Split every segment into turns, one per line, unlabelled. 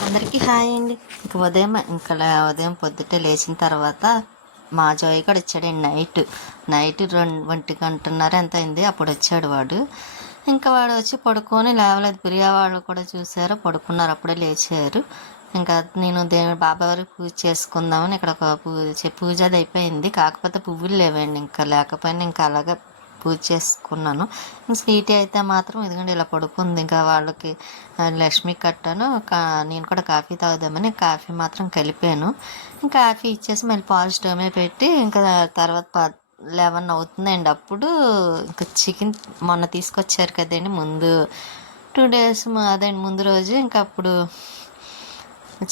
అందరికీ హాయ్ అండి. ఇంక ఉదయం ఇంకా ఉదయం పొద్దుటే లేచిన తర్వాత మా జోయ్ కూడా వచ్చాడండి నైట్. నైట్ రెండు ఒంటి గంటన్నర ఎంత అయింది? అప్పుడు వచ్చాడు వాడు. ఇంకా వాడు వచ్చి పడుకొని లేవలేదు. ప్రియా వాళ్ళు కూడా చూశారు పడుకున్నారు అప్పుడే లేచారు. ఇంకా నేను దేవుడు బాబా వారికి పూజ చేసుకుందామని ఇక్కడ ఒక పూజ పూజ అది అయిపోయింది. కాకపోతే పువ్వులు లేవండి. ఇంకా లేకపోయినా ఇంకా అలాగే పూజ చేసుకున్నాను. స్వీటీ అయితే మాత్రం ఇదిగోండి ఇలా పడుకుంది. ఇంకా వాళ్ళకి లక్ష్మి కట్టాను. కా నేను కూడా కాఫీ తాగుదామని కాఫీ మాత్రం కలిపాను. ఇంకా కాఫీ ఇచ్చేసి మళ్ళీ పాలు స్టవ్ మీద పెట్టి ఇంకా తర్వాత లెవెన్ అవుతుందండి అప్పుడు. ఇంకా చికెన్ మొన్న తీసుకొచ్చారు కదండి ముందు. టూ డేస్ అదే ముందు రోజు. ఇంకా అప్పుడు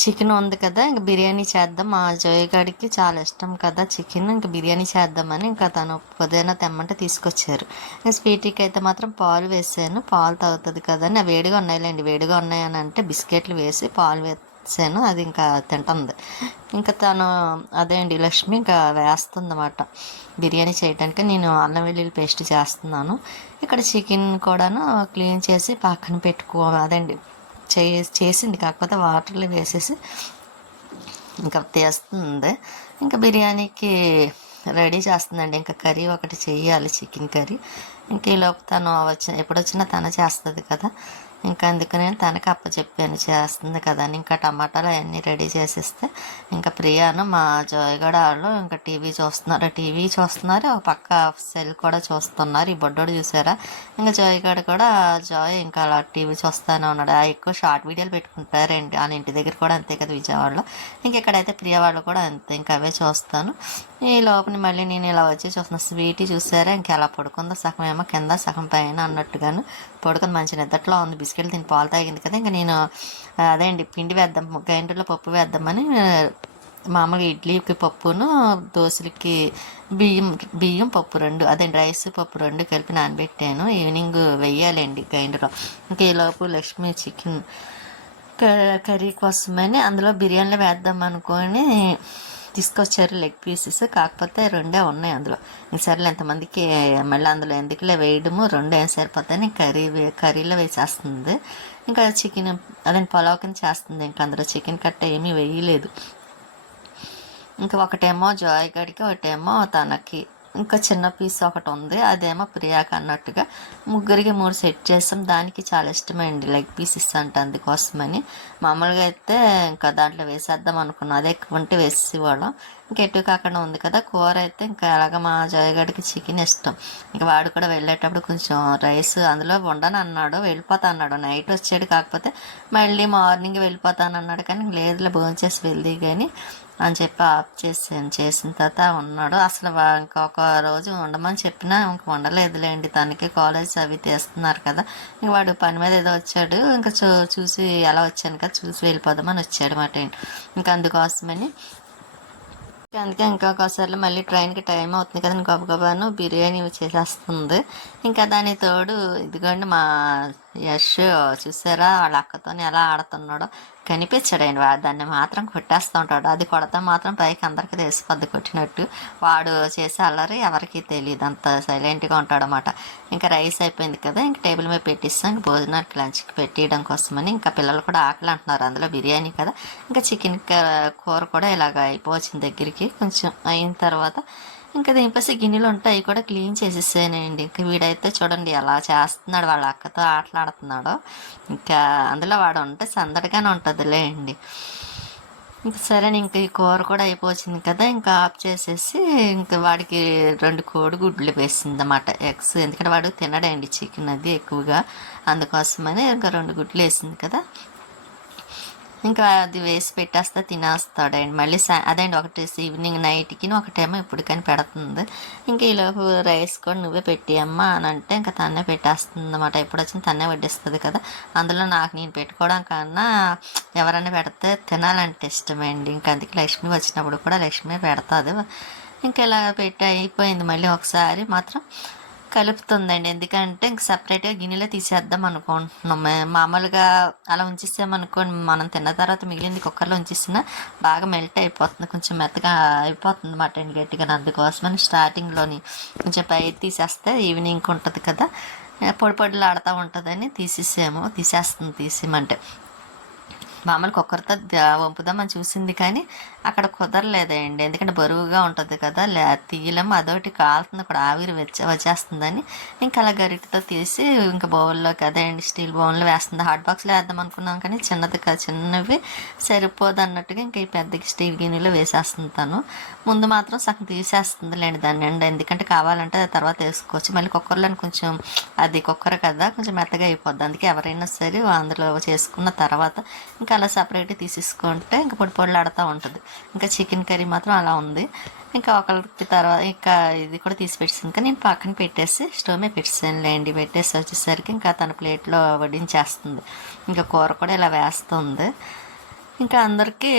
చికెన్ ఉంది కదా ఇంకా బిర్యానీ చేద్దాం. మా జోయ్ గాడికి చాలా ఇష్టం కదా చికెన్ ఇంకా బిర్యానీ చేద్దామని ఇంకా తను పొద్దున తెమ్మంటే తీసుకొచ్చారు. ఇంకా స్వీటీకి అయితే మాత్రం పాలు వేసాను. పాలు తాగుతుంది కదా అని వేడిగా ఉన్నాయిలేండి వేడిగా ఉన్నాయని అంటే బిస్కెట్లు వేసి పాలు వేసాను. అది ఇంకా తింటుంది. ఇంకా తను అదే అండి లక్ష్మి ఇంకా వేస్తుందన్నమాట. బిర్యానీ చేయడానికి నేను అల్లం వెల్లుల్లి పేస్ట్ చేస్తున్నాను. ఇక్కడ చికెన్ కూడాను క్లీన్ చేసి పక్కన పెట్టుకో అదండి. చే చేసింది కాకపోతే వాటర్లో వేసేసి ఇంకా తీస్తుంది. ఇంకా బిర్యానీకి రెడీ చేస్తుందండి. ఇంకా కర్రీ ఒకటి చేయాలి చికెన్ కర్రీ. ఇంకా ఈ లోపు తను వచ్చిన ఎప్పుడు వచ్చినా తను చేస్తుంది కదా. ఇంకా అందుకని తనకి అప్పచెప్పాను చేస్తుంది కదా అని. ఇంకా టమాటాలు అవన్నీ రెడీ చేసిస్తే ఇంకా ప్రియాను మా జోయ్ కూడా వాళ్ళు ఇంకా టీవీ చూస్తున్నారు. టీవీ చూస్తున్నారు. ఒక పక్క సెల్ కూడా చూస్తున్నారు. ఈ బొడ్డోడు చూసారా? ఇంకా జోయగడ కూడా జాయ్ ఇంకా అలా టీవీ చూస్తానే ఉన్నాడు. ఆ ఎక్కువ షార్ట్ వీడియోలు పెట్టుకుంటారండి వాళ్ళ ఇంటి దగ్గర కూడా అంతే కదా విజయవాడలో. ఇంక ఇక్కడైతే ప్రియ వాళ్ళు కూడా అంతే. ఇంకా అవే చూస్తాను. ఈ లోపల మళ్ళీ నేను ఇలా వచ్చి చూస్తున్నాను స్వీటీ చూసారా? ఇంకా ఎలా పడుకుందో సగం ఏమో కింద సగం పైన అన్నట్టుగాను. పడుకుని మంచి నిద్రలో ఉంది. తీసుకెళ్ళి తిని పాలు తాగింది కదా. ఇంకా నేను అదే అండి పిండి వేద్దాం గ్రైండర్లో పప్పు వేద్దామని మామూలుగా ఇడ్లీకి పప్పును దోశలకి బియ్యం బియ్యం పప్పు రెండు అదే రైస్ పప్పు రెండు కలిపి నానబెట్టాను. ఈవినింగ్ వెయ్యాలండి గ్రైండర్లో. ఇంకా ఈలోపు లక్ష్మి చికెన్ క- కర్రీ కోసమని అందులో బిర్యానీలో వేద్దాం అనుకొని తీసుకొచ్చారు లెగ్ పీసెస్ కాకపోతే రెండే ఉన్నాయి అందులో. సరేలే ఎంతమందికి మళ్ళీ అందులో ఎందుకులే వేయడము రెండు ఏం సరిపోతాయని కర్రీ వే- కర్రీలో వేసేస్తుంది. ఇంకా చికెన్ అదే పొలావ్ కింద చేస్తుంది ఇంకా అందులో. చికెన్ కట్ట ఏమీ వేయలేదు. ఇంకా ఒకటేమో జాయ్ గడికి ఒకటేమో తనకి. ఇంకా చిన్న పీస్ ఒకటి ఉంది. అదేమో ప్రియాకి అన్నట్టుగా ముగ్గురికి మూడు సెట్ చేస్తాం. దానికి చాలా ఇష్టమైంది. లెగ్ పీసెస్ అంట అందుకోసమని. మామూలుగా అయితే ఇంకా దాంట్లో వేసేద్దాం అనుకున్నాం. అదే ఎక్కువ ఉంటే వేసేవాళ్ళం. ఇంకా ఎటు కాకుండా ఉంది కదా. కూర అయితే ఇంకా అలాగ మా జయగడికి చికెన్ ఇష్టం. ఇంకా వాడు కూడా వెళ్ళేటప్పుడు కొంచెం రైస్ అందులో ఉండను అన్నాడు. వెళ్ళిపోతా అన్నాడు. నైట్ వచ్చాడు కాకపోతే మళ్ళీ మార్నింగ్ వెళ్ళిపోతాను అన్నాడు కానీ లేదులే భోంచేసి వెళ్ళి కానీ అని చెప్పి ఆఫ్ చేసాను చేసిన తర్వాత ఉన్నాడు. అసలు ఇంకొక రోజు ఉండమని చెప్పినా ఇంక ఉండలేదులేండి. తనకి కాలేజ్ అవి తీస్తున్నారు కదా. ఇంక వాడు పని మీద ఏదో వచ్చాడు. ఇంకా చూ చూసి ఎలా వచ్చాను కదా చూసి వెళ్ళిపోదామని వచ్చాడు మాట ఇంకా అందుకోసమని అందుకే ఇంకొకసారి మళ్ళీ ట్రైన్కి టైం అవుతుంది కదా ఇంకొక గబాను బిర్యానీ చేసేస్తుంది. ఇంకా దాని తోడు ఇదిగోండి మా యష్ చూసారా? వాళ్ళ అక్కతోనే ఎలా ఆడుతున్నాడో కనిపించాడండి. వాడు దాన్ని మాత్రం కొట్టేస్తూ ఉంటాడు. అది కొడతా మాత్రం పైకి అందరికీ తెలిసిపోద్ది కొట్టినట్టు. వాడు చేసే అల్లరి ఎవరికి తెలియదు అంత సైలెంట్గా ఉంటాడు అనమాట ఇంకా రైస్ అయిపోయింది కదా ఇంకా టేబుల్ మీద పెట్టిస్తాం. ఇంకా భోజనానికి లంచ్కి పెట్టేయడం కోసమని ఇంకా పిల్లలు కూడా ఆకలి అంటున్నారు. అందులో బిర్యానీ కదా. ఇంకా చికెన్ కూర కూడా ఇలాగ అయిపోవచ్చింది దగ్గరికి. కొంచెం అయిన తర్వాత ఇంకా దీనిపై గిన్నెలు ఉంటాయి అవి కూడా క్లీన్ చేసేసానండి ఇంకా వీడైతే చూడండి ఎలా చేస్తున్నాడు వాళ్ళ అక్కతో ఆటలాడుతున్నాడు. ఇంకా అందులో వాడు ఉంటే సందడిగానే ఉంటుందిలే అండి ఇంకా సరే ఇంకా ఈ కూర కూడా అయిపోయింది కదా ఇంకా ఆఫ్ చేసేసి ఇంకా వాడికి రెండు కోడిగుడ్లు వేసింది అన్నమాట ఎగ్స్. ఎందుకంటే వాడు తినడండి చికెన్ అది ఎక్కువగా. అందుకోసమని ఇంకా రెండు గుడ్లు వేసింది కదా. ఇంకా అది వేసి పెట్టేస్తే తినేస్తాడండి మళ్ళీ సా అదండి ఒకటి ఈవినింగ్ నైట్కి ఒకటేమో ఇప్పటికని పెడుతుంది. ఇంకా ఈలోపు రైస్ కూడా నువ్వే పెట్టేయమ్మా అని అంటే ఇంకా తన్నే పెట్టేస్తుంది అనమాట ఎప్పుడు వచ్చిన తన్నే వడ్డిస్తుంది కదా. అందులో నాకు నేను పెట్టుకోవడం కన్నా ఎవరైనా పెడితే తినాలంటే ఇష్టమండి. ఇంకా అందుకే లక్ష్మి వచ్చినప్పుడు కూడా లక్ష్మి పెడతాది. ఇంకా ఇలా పెట్టి అయిపోయింది. మళ్ళీ ఒకసారి మాత్రం కలుపుతుందండి. ఎందుకంటే ఇంక సపరేట్గా గిన్నెలో తీసేద్దాం అనుకుంటున్నాం. మామూలుగా అలా ఉంచేసామనుకోండి మనం తిన్న తర్వాత మిగిలింది కుక్కర్లో ఉంచేసిన బాగా మెల్ట్ అయిపోతుంది. కొంచెం మెత్తగా అయిపోతుంది మాట అండి గట్టిగా. అందుకోసమని స్టార్టింగ్లోని కొంచెం పై తీసేస్తే ఈవినింగ్ ఉంటుంది కదా పొడి పొడిలాడుతూ ఉంటుందని తీసేసాము. తీసేస్తుంది తీసేయమంటే. మామూలు కుక్కర్తో వంపుదామని చూసింది కానీ అక్కడ కుదరలేదండి. ఎందుకంటే బరువుగా ఉంటుంది కదా లే తీయలేము అదొకటి కాలుతుంది కూడా ఆవిరి వచ్చే వచ్చేస్తుందని. ఇంకా అలా గరిటతో తీసి ఇంకా బౌల్లో అదే అండి స్టీల్ బౌల్లో వేస్తుంది. హాట్ బాక్స్లో వేద్దాం అనుకున్నాం కానీ చిన్నది కా చిన్నవి సరిపోదు అన్నట్టుగా ఇంకా ఈ పెద్ద స్టీల్ గిన్నెలో వేసేస్తుంది తను. ముందు మాత్రం సగం తీసేస్తుంది లేండి దాన్ని అండి. ఎందుకంటే కావాలంటే అది తర్వాత వేసుకోవచ్చు. మళ్ళీ కుక్కర్లో కొంచెం అది కుక్కర్ కదా కొంచెం మెత్తగా అయిపోద్ది. అందుకే ఎవరైనా సరే అందులో చేసుకున్న తర్వాత ఇంకా అలా సపరేట్గా తీసేసుకుంటే ఇంకా పొడి పొడిలాడుతూ ఉంటుంది. ఇంకా చికెన్ కర్రీ మాత్రం అలా ఉంది. ఇంకా ఒకరికి తర్వాత ఇంకా ఇది కూడా తీసి పెట్టేసి ఇంకా నేను పక్కన పెట్టేసి స్టవ్ మీద పెట్టేసాను లేండి పెట్టేసి వచ్చేసరికి ఇంకా తన ప్లేట్లో వడ్డించేస్తుంది. ఇంకా కూర కూడా ఇలా వేస్తుంది. ఇంకా అందరికీ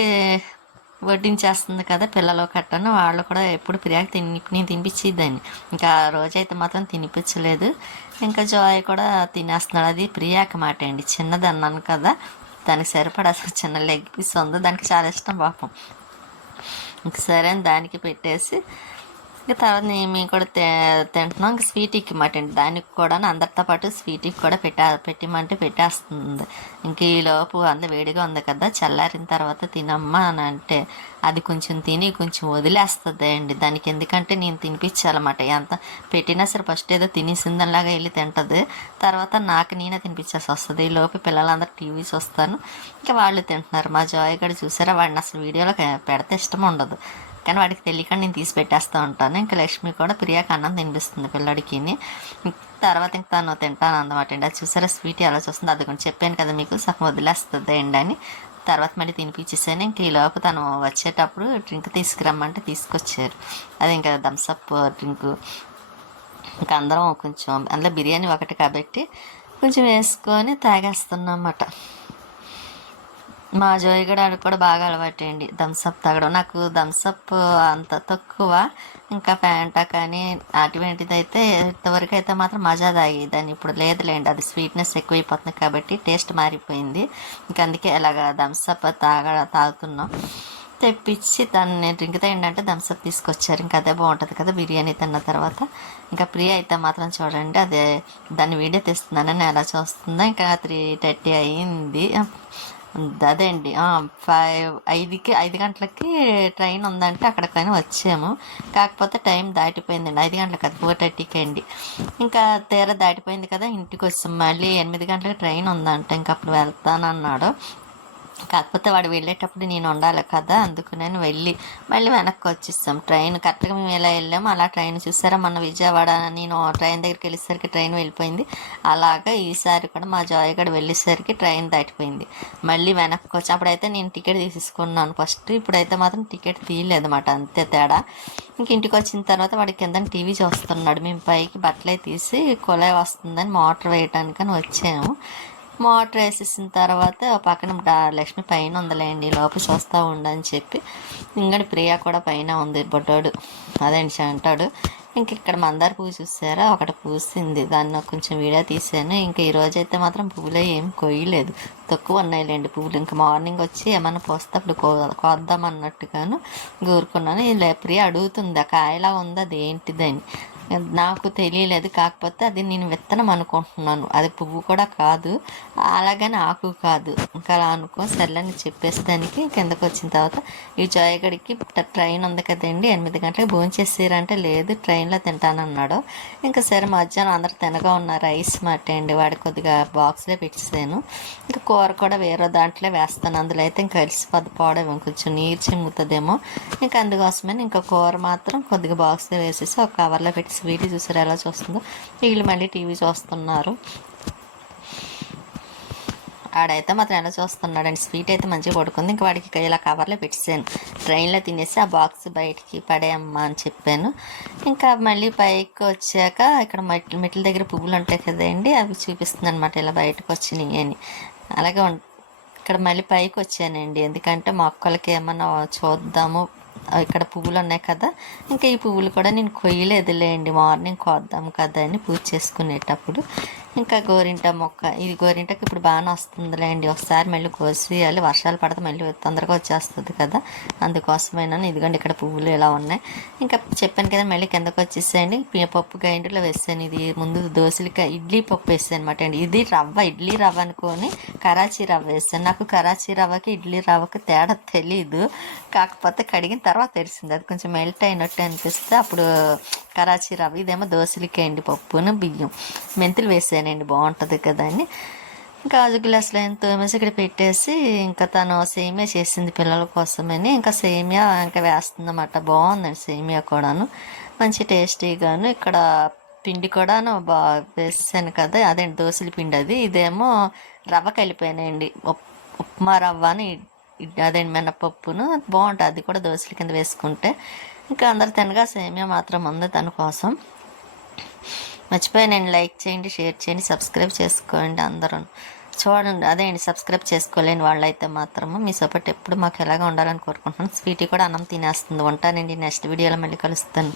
వడ్డించేస్తుంది కదా పిల్లలు కట్టను. వాళ్ళు కూడా ఎప్పుడు ఫిర్యాదు తిని నేను తినిపించేదాన్ని. ఇంకా ఆ రోజైతే మాత్రం తినిపించలేదు. ఇంకా జాయ్ కూడా తినేస్తున్నాడు. అది ప్రియాక మాట అండి. చిన్నది అన్నాను కదా. దానికి సరిపడా అసలు చిన్న లెగ్ పీస్ ఉంది. దానికి చాలా ఇష్టం పాపం. సరే అని దానికి పెట్టేసి ఇంకా తర్వాత నేను మేము కూడా తింటున్నాం. ఇంకా స్వీటీకి మాట దానికి కూడా అందరితో పాటు స్వీటీకి కూడా పెట్టా పెట్టిమంటే పెట్టేస్తుంది. ఇంక ఈ లోపు అంత వేడిగా ఉంది కదా చల్లారిన తర్వాత తినమ్మా అని అంటే అది కొంచెం తిని కొంచెం వదిలేస్తుంది అండి. దానికి ఎందుకంటే నేను తినిపించాలన్నమాట. ఎంత పెట్టినా సరే ఫస్ట్ ఏదో తినేసిందనిలాగా వెళ్ళి తింటుంది. తర్వాత నాకు నేనే తినిపించాల్సి వస్తుంది. ఈ లోపు పిల్లలందరూ టీవీ చూస్తాను. ఇంకా వాళ్ళు తింటున్నారు. మా జాయ్ గడు చూసారా? వాడిని అసలు వీడియోలో పెడితే ఇష్టం ఉండదు. కానీ వాడికి తెలియక నేను తీసి పెట్టేస్తూ ఉంటాను. ఇంకా లక్ష్మి కూడా ప్రియాకి అన్నం తినిపిస్తుంది పిల్లడికి తర్వాత ఇంకా తను తింటాను అన్నమాట అండి. అది చూసారా? స్వీట్ ఎలా చూస్తుంది. అది కొంచెం చెప్పాను కదా మీకు. సగం వదిలేస్తుంది అండి అని. తర్వాత మళ్ళీ తినిపించేసాను. ఇంక ఈ లోపు తను వచ్చేటప్పుడు డ్రింక్ తీసుకురమ్మంటే తీసుకొచ్చారు. అది ఇంకా థమ్స్అప్ డ్రింక్. ఇంకా అందరం కొంచెం అందులో బిర్యానీ ఒకటి కాబట్టి కొంచెం వేసుకొని తాగేస్తున్నాం అన్నమాట మా జోయి కూడా కూడా బాగా అలవాటండి థమ్సప్ తాగడం. నాకు థమ్సప్ అంత తక్కువ. ఇంకా ఫ్యాంటా కానీ అటువంటిది అయితే ఇంతవరకు అయితే మాత్రం మజా తాగేదాన్ని. ఇప్పుడు లేదులేండి అది స్వీట్నెస్ ఎక్కువైపోతుంది కాబట్టి టేస్ట్ మారిపోయింది. ఇంకా అందుకే ఇలాగ థమ్సప్ తాగ తాగుతున్నాం. తెప్పించి దాన్ని డ్రింక్ ఏంటంటే థమ్సప్ తీసుకొచ్చారు. ఇంకా అదే బాగుంటుంది కదా బిర్యానీ తిన్న తర్వాత. ఇంకా ప్రియ అయితే మాత్రం చూడండి అదే దాన్ని వీడియో తీస్తున్నానని ఎలా చూస్తుందో. ఇంకా త్రీ థర్టీ అయ్యింది అదే అండి. ఫైవ్ ఐదుకి ఐదు గంటలకి ట్రైన్ ఉందంటే అక్కడికైనా వచ్చాము. కాకపోతే టైం దాటిపోయిందండి. ఐదు గంటలకు అది ఫోర్ థర్టీకి అండి. ఇంకా తీర దాటిపోయింది కదా ఇంటికి వచ్చాం మళ్ళీ ఎనిమిది గంటలకు ట్రైన్ ఉందంట. ఇంకా అప్పుడు వెళ్తానన్నాడు. కాకపోతే వాడు వెళ్ళేటప్పుడు నేను ఉండాలి కదా అందుకు నేను వెళ్ళి మళ్ళీ వెనక్కి వచ్చేస్తాం. ట్రైన్ కరెక్ట్గా మేము ఎలా వెళ్ళాము అలా ట్రైన్ చూసారా మన విజయవాడ నేను ట్రైన్ దగ్గరికి వెళ్ళేసరికి ట్రైన్ వెళ్ళిపోయింది. అలాగా ఈసారి కూడా మా జాయ్ గడ వెళ్ళేసరికి ట్రైన్ దాటిపోయింది. మళ్ళీ వెనక్కి వచ్చి అప్పుడైతే నేను టికెట్ తీసుకున్నాను ఫస్ట్. ఇప్పుడైతే మాత్రం టికెట్ తీయలేదు అనమాట అంతే తేడా. ఇంక ఇంటికి వచ్చిన తర్వాత వాడి కింద టీవీ చూస్తున్నాడు. మేము పైకి బట్టలే తీసి కుళాయి వస్తుందని మోటార్ వేయటానికని వచ్చాము. మోటార్ వేసేసిన తర్వాత పక్కన లక్ష్మి పైన ఉందిలేండి లోపు చూస్తూ ఉండని చెప్పి. ఇంకా ప్రియా కూడా పైన ఉంది బొడ్డోడు. అదేంటి అంటాడు ఇంక ఇక్కడ మందార పువ్వు చూసారా? ఒకటి పూసింది. దాన్ని కొంచెం వీడియో తీసాను ఇంకా ఈ రోజు అయితే మాత్రం పువ్వులే ఏం కొయ్యలేదు. తక్కువ ఉన్నాయిలేండి పువ్వులు. ఇంకా మార్నింగ్ వచ్చి ఏమైనా పోస్తే అప్పుడు కో కోద్దాం అన్నట్టుగాను కోరుకున్నాను ఇలా ప్రియ అడుగుతుంది ఆ కాయలా ఉంది అది ఏంటిదని. నాకు తెలియలేదు కాకపోతే అది నేను విత్తనం అనుకుంటున్నాను. అది పువ్వు కూడా కాదు అలాగని ఆకు కాదు. ఇంకా అలా అనుకో సర్లని చెప్పేసడానికి కిందకు వచ్చిన తర్వాత ఈ జాయగడికి ట్రైన్ ఉంది కదండి ఎనిమిది గంటలకు భోజనం లేదు ట్రైన్లో తింటానన్నాడు. ఇంకా సరే మధ్యాహ్నం అందరు తినగా ఉన్న రైస్ మాట అండి వాడి కొద్దిగా బాక్స్లో పెట్టేసాను ఇంకా కూర కూడా వేరే దాంట్లో వేస్తాను అందులో అయితే ఇంకా కలిసిపోద్ది పోవడం కొంచెం నీరు చిమ్ముతుందేమో. ఇంకా అందుకోసమని ఇంకా కూర మాత్రం కొద్దిగా బాక్స్లో వేసేసి ఒక కవర్లో పెట్టి స్వీట్ చూసారు ఎలా చూస్తుందో వీళ్ళు మళ్ళీ టీవీ చూస్తున్నారు. ఆడైతే మాత్రం ఎలా చూస్తున్నాడండి? స్వీట్ అయితే మంచిగా పడుకుంది. ఇంకా వాడికి ఇలా కవర్లో పెట్టేసాను. ట్రైన్లో తినేసి ఆ బాక్స్ బయటికి పడేయమ్మా అని చెప్పాను. ఇంకా మళ్ళీ పైకి వచ్చాక ఇక్కడ మెట్ల మెట్ల దగ్గర పువ్వులు ఉంటాయి కదండి అవి చూపిస్తుంది అనమాట ఇలా బయటకు వచ్చినాయి అని. అలాగే ఉం- ఇక్కడ మళ్ళీ పైకి వచ్చానండి. ఎందుకంటే మొక్కలకి ఏమన్నా చూద్దాము ఇక్కడ పువ్వులు ఉన్నాయి కదా. ఇంకా ఈ పువ్వులు కూడా నేను కొయ్యలేదులేండి. మార్నింగ్ కోద్దాం కదా అని పూజ చేసుకునేటప్పుడు. ఇంకా గోరింట మొక్క. ఇది గోరింటకి ఇప్పుడు బాగానే వస్తుందిలేండి. ఒకసారి మళ్ళీ కోసేయాలి. వర్షాలు పడితే మళ్ళీ తొందరగా వచ్చేస్తుంది కదా. అందుకోసమైనా ఇదిగోండి ఇక్కడ పువ్వులు ఇలా ఉన్నాయి. ఇంకా చెప్పాను కదా మళ్ళీ కిందకు వచ్చేసేయండి. పప్పు గ్రైండర్లో వేసాను ఇది ముందు దోశలకి ఇడ్లీ పప్పు వేసాను అనమాట అండి. ఇది రవ్వ ఇడ్లీ రవ్వ అనుకొని కరాచీ రవ్వ వేసాను. నాకు కరాచీ రవ్వకి ఇడ్లీ రవ్వకి తేడా తెలీదు. కాకపోతే కడిగిన తర్వాత తెలిసింది. అది కొంచెం మెల్ట్ అయినట్టు అనిపిస్తే అప్పుడు కరాచీ రవ్వ ఇదేమో దోశలకి అండి పప్పును బియ్యం. మెంతులు వేసానండి బాగుంటుంది కదా అని. గాజు గ్లాసులో ఎంత వేసి ఇక్కడ పెట్టేసి ఇంకా తను సేమియా చేసింది పిల్లల కోసమని. ఇంకా సేమియా ఇంకా వేస్తుందన్నమాట. బాగుందండి సేమియా కూడాను. మంచి టేస్టీగాను. ఇక్కడ పిండి కూడాను బాగా వేసాను కదా. అదే దోశల పిండి అది. ఇదేమో రవ్వ కలిపానండి. ఉప్- ఉప్మా రవ్వ అని అదే మినపప్పును బాగుంటుంది. అది కూడా దోశల కింద వేసుకుంటే. ఇంకా అందరు తినగా సేమియా మాత్రం ఉంది తన కోసం. మర్చిపోయానండి లైక్ చేయండి షేర్ చేయండి సబ్స్క్రైబ్ చేసుకోండి అందరూ. చూడండి అదే అండి సబ్స్క్రైబ్ చేసుకోలేని వాళ్ళైతే మాత్రము మీ సపోర్ట్ ఎప్పుడు మాకు ఎలాగ ఉండాలని కోరుకుంటున్నాను. స్వీటీ కూడా అన్నం తినేస్తుంది. ఉంటానండి నెక్స్ట్ వీడియోలో మళ్ళీ కలుస్తాను.